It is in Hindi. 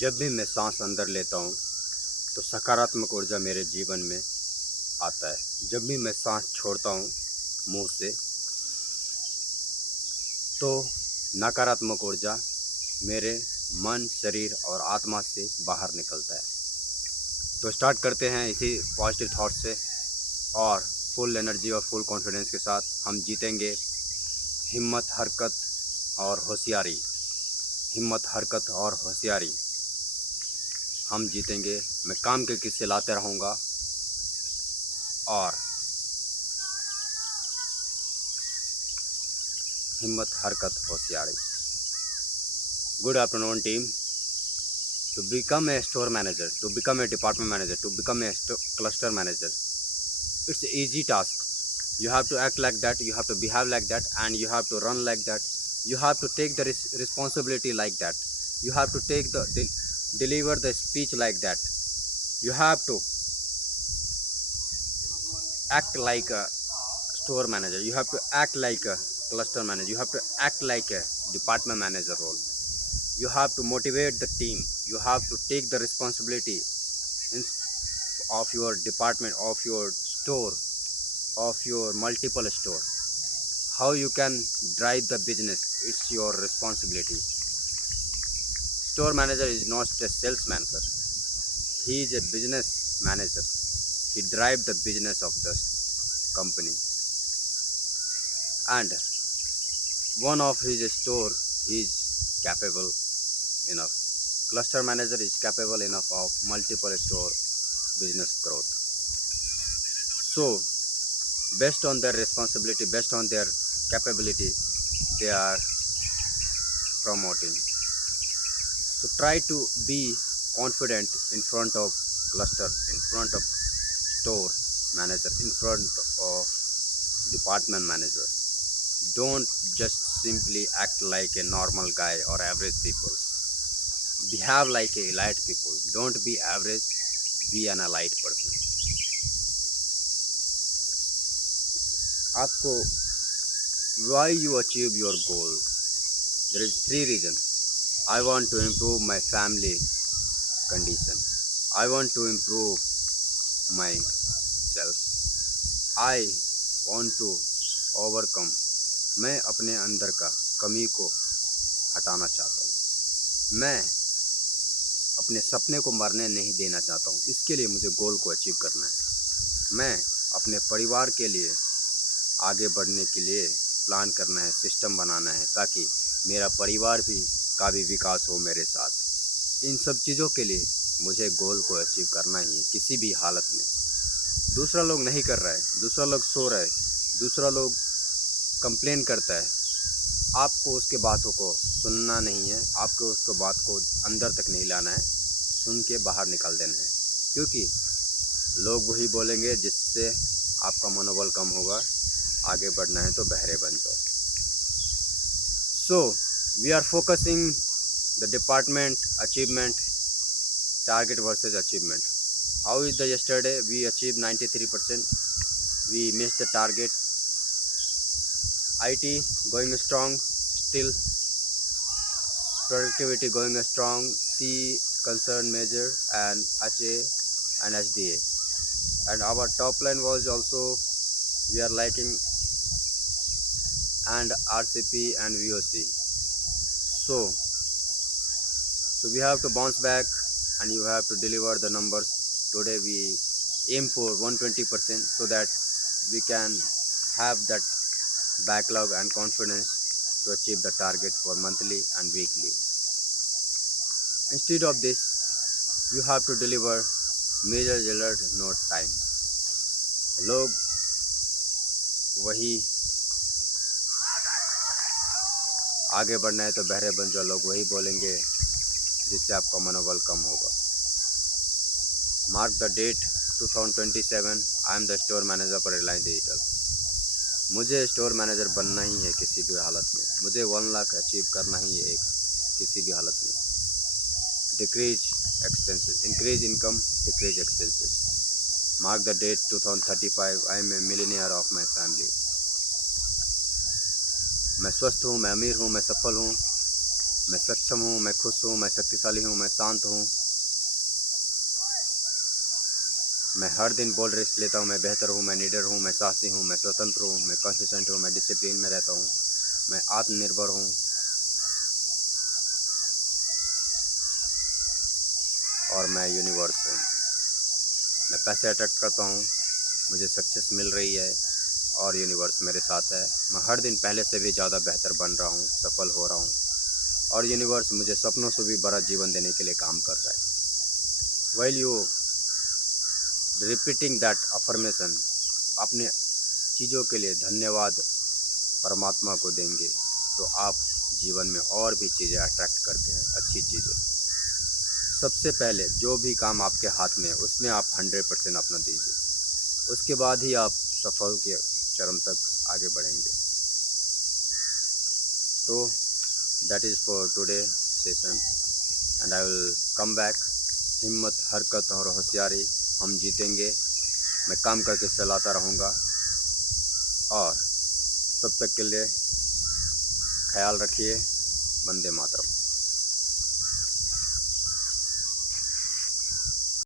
जब भी मैं सांस अंदर लेता हूँ तो सकारात्मक ऊर्जा मेरे जीवन में आता है। जब भी मैं सांस छोड़ता हूँ मुंह से तो नकारात्मक ऊर्जा मेरे मन, शरीर और आत्मा से बाहर निकलता है। तो स्टार्ट करते हैं इसी पॉजिटिव थॉट से और फुल एनर्जी और फुल कॉन्फिडेंस के साथ हम जीतेंगे। हिम्मत, हरकत और होशियारी। हिम्मत, हरकत और होशियारी हम जीतेंगे। मैं काम के किस्से लाते रहूँगा और हिम्मत, हरकत, होशियारी। Good afternoon team. To become a store manager, to become a department manager, to become a cluster manager, it's an easy task. You have to act like that, you have to behave like that, and you have to run like that. You have to take the responsibility like that. You have to take the deliver the speech like that. You have to act like a store manager. You have to act like a cluster manager. You have to act like a department manager role. You have to motivate the team. You have to take the responsibility of your department, of your store, of your multiple store. How you can drive the business, it's your responsibility. Store manager is not a salesman, sir. He is a business manager. He drives the business of the company. And one of his store is capable enough. Cluster manager is capable enough of multiple store business growth. So based on their responsibility, based on their capability, they are promoting. So try to be confident in front of cluster, in front of store manager, in front of department manager. Don't just simply act like a normal guy or average people. Behave like a elite people. Don't be average, be an elite person. आपको why you achieve your goal? There is 3 reasons. I want to improve my family condition. I want to improve myself. I want to overcome. मैं अपने अंदर का कमी को हटाना चाहता हूँ। मैं अपने सपने को मरने नहीं देना चाहता हूँ। इसके लिए मुझे गोल को अचीव करना है। मैं अपने परिवार के लिए आगे बढ़ने के लिए प्लान करना है, सिस्टम बनाना है ताकि मेरा परिवार का भी विकास हो मेरे साथ। इन सब चीज़ों के लिए मुझे गोल को अचीव करना ही है किसी भी हालत में। दूसरा लोग नहीं कर रहा है, दूसरा लोग सो रहा है, दूसरा लोग कंप्लेन करता है, आपको उसके बातों को सुनना नहीं है, आपको उसको बात को अंदर तक नहीं लाना है, सुन के बाहर निकाल देना है। क्योंकि लोग वही बोलेंगे जिससे आपका मनोबल कम होगा। आगे बढ़ना है तो बहरे बन जाओ। So we are focusing the department achievement, target versus achievement. How is the yesterday? We achieved 93%. We missed the target. IT going strong still. Productivity going strong. C concern major and HA and HDA. And our top line was also we are liking and RCP and VOC. So we have to bounce back and you have to deliver the numbers. Today we aim for 120% so that we can have that backlog and confidence to achieve the target for monthly and weekly. Instead of this, you have to deliver major alert note time. लोग वही आगे बढ़ना है तो बहरे बन जाओ, लोग वही बोलेंगे जिससे आपका मनोबल कम होगा। Mark the date 2027, I am the store manager for Reliance Digital. मुझे स्टोर मैनेजर बनना ही है किसी भी हालत में। मुझे 1 लाख अचीव करना ही है किसी भी हालत में। Decrease expenses, increase income, decrease expenses. Mark the date 2035, I am a millionaire of my family. मैं स्वस्थ हूँ, मैं अमीर हूँ, मैं सफल हूँ, मैं सक्षम हूँ, मैं खुश हूँ, मैं शक्तिशाली हूँ, मैं शांत हूँ। मैं हर दिन बोल्ड रिस्क लेता हूँ, मैं बेहतर हूँ, मैं लीडर हूँ, मैं साहसी हूँ, मैं स्वतंत्र हूँ, मैं कंसिस्टेंट हूँ, मैं डिसिप्लिन में रहता हूँ, मैं आत्मनिर्भर हूँ और मैं यूनिवर्स हूँ। मैं पैसे अट्रैक्ट करता हूँ, मुझे सक्सेस मिल रही है और यूनिवर्स मेरे साथ है। मैं हर दिन पहले से भी ज़्यादा बेहतर बन रहा हूँ, सफल हो रहा हूँ और यूनिवर्स मुझे सपनों से भी बड़ा जीवन देने के लिए काम कर रहा है। While you repeating that affirmation, अपने चीज़ों के लिए धन्यवाद परमात्मा को देंगे तो आप जीवन में और भी चीज़ें अट्रैक्ट करते हैं, अच्छी चीज़ें। सबसे पहले जो भी काम आपके हाथ में है उसमें आप 100% अपना दीजिए, उसके बाद ही आप सफल के चरम तक आगे बढ़ेंगे। तो that is for today session and I will come back. हिम्मत, हरकत और होशियारी, हम जीतेंगे। मैं काम करके चलाता रहूँगा और तब तक के लिए ख्याल रखिए। वंदे मातरम।